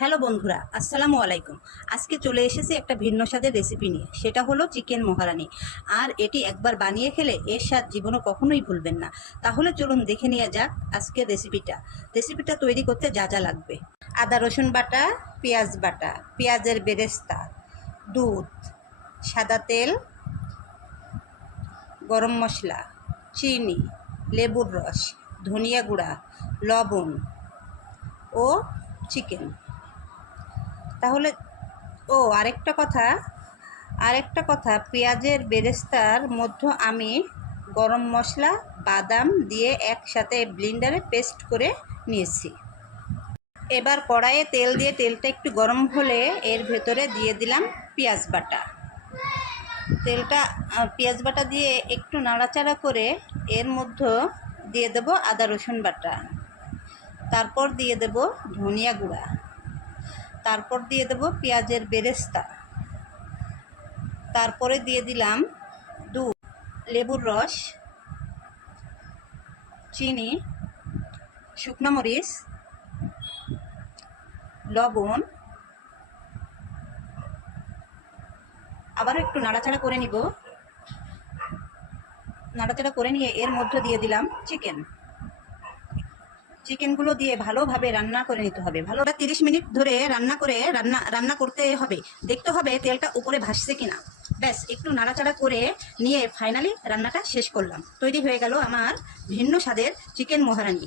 Hello বন্ধুরা, আসসালামু আলাইকুম। আজকে চলে এসেছি একটা ভিন্ন স্বাদের রেসিপি নিয়ে, সেটা হলো চিকেন মহারানি। আর এটি একবার বানিয়ে খেলে এর স্বাদ জীবনও কখনোই ভুলবেন না। তাহলে চলুন দেখে নিয়ে যাক আজকের রেসিপিটা রেসিপিটা তৈরি করতে যা যা লাগবে। আদা, রসুন বাটা, পেঁয়াজ বাটা, পেঁয়াজের বেরেস্তা, দুধ, সাদা তেল, গরম মশলা, চিনি, লেবুর রস, ধনিয়া গুঁড়া, লবণ ও চিকেন। তাহলে, ও, আরেকটা কথা। আরেকটা কথা, পেঁয়াজের বেরেস্তার মধ্যে আমি গরম মশলা, বাদাম দিয়ে একসাথে ব্লিন্ডারে পেস্ট করে নিয়েছি। এবার কড়াইয়ে তেল দিয়ে তেলটা একটু গরম হলে এর ভেতরে দিয়ে দিলাম পেঁয়াজ বাটা। তেলটা পেঁয়াজ বাটা দিয়ে একটু নাড়াচাড়া করে এর মধ্যে দিয়ে দেব আদা রসুন বাটা। তারপর দিয়ে দেব ধনিয়া গুঁড়া। তারপর দিয়ে দেব পেঁয়াজের বেরেস্তা। তারপরে দিয়ে দিলাম দুধ, লেবুর রস, চিনি, শুকনো মরিচ, লবণ। আবারও একটু নাড়াচাড়া করে নিব। নাড়াচাড়া করে নিয়ে এর মধ্যে দিয়ে দিলাম চিকেন। চিকেনগুলো দিয়ে ভালোভাবে রান্না করে নিতে হবে। ভালো তিরিশ মিনিট ধরে রান্না করে রান্না রান্না করতে হবে। দেখতে হবে তেলটা উপরে ভাসছে কিনা। ব্যাস, একটু নাড়াচাড়া করে নিয়ে ফাইনালি রান্নাটা শেষ করলাম। তৈরি হয়ে গেল আমার ভিন্ন স্বাদের চিকেন মহারানি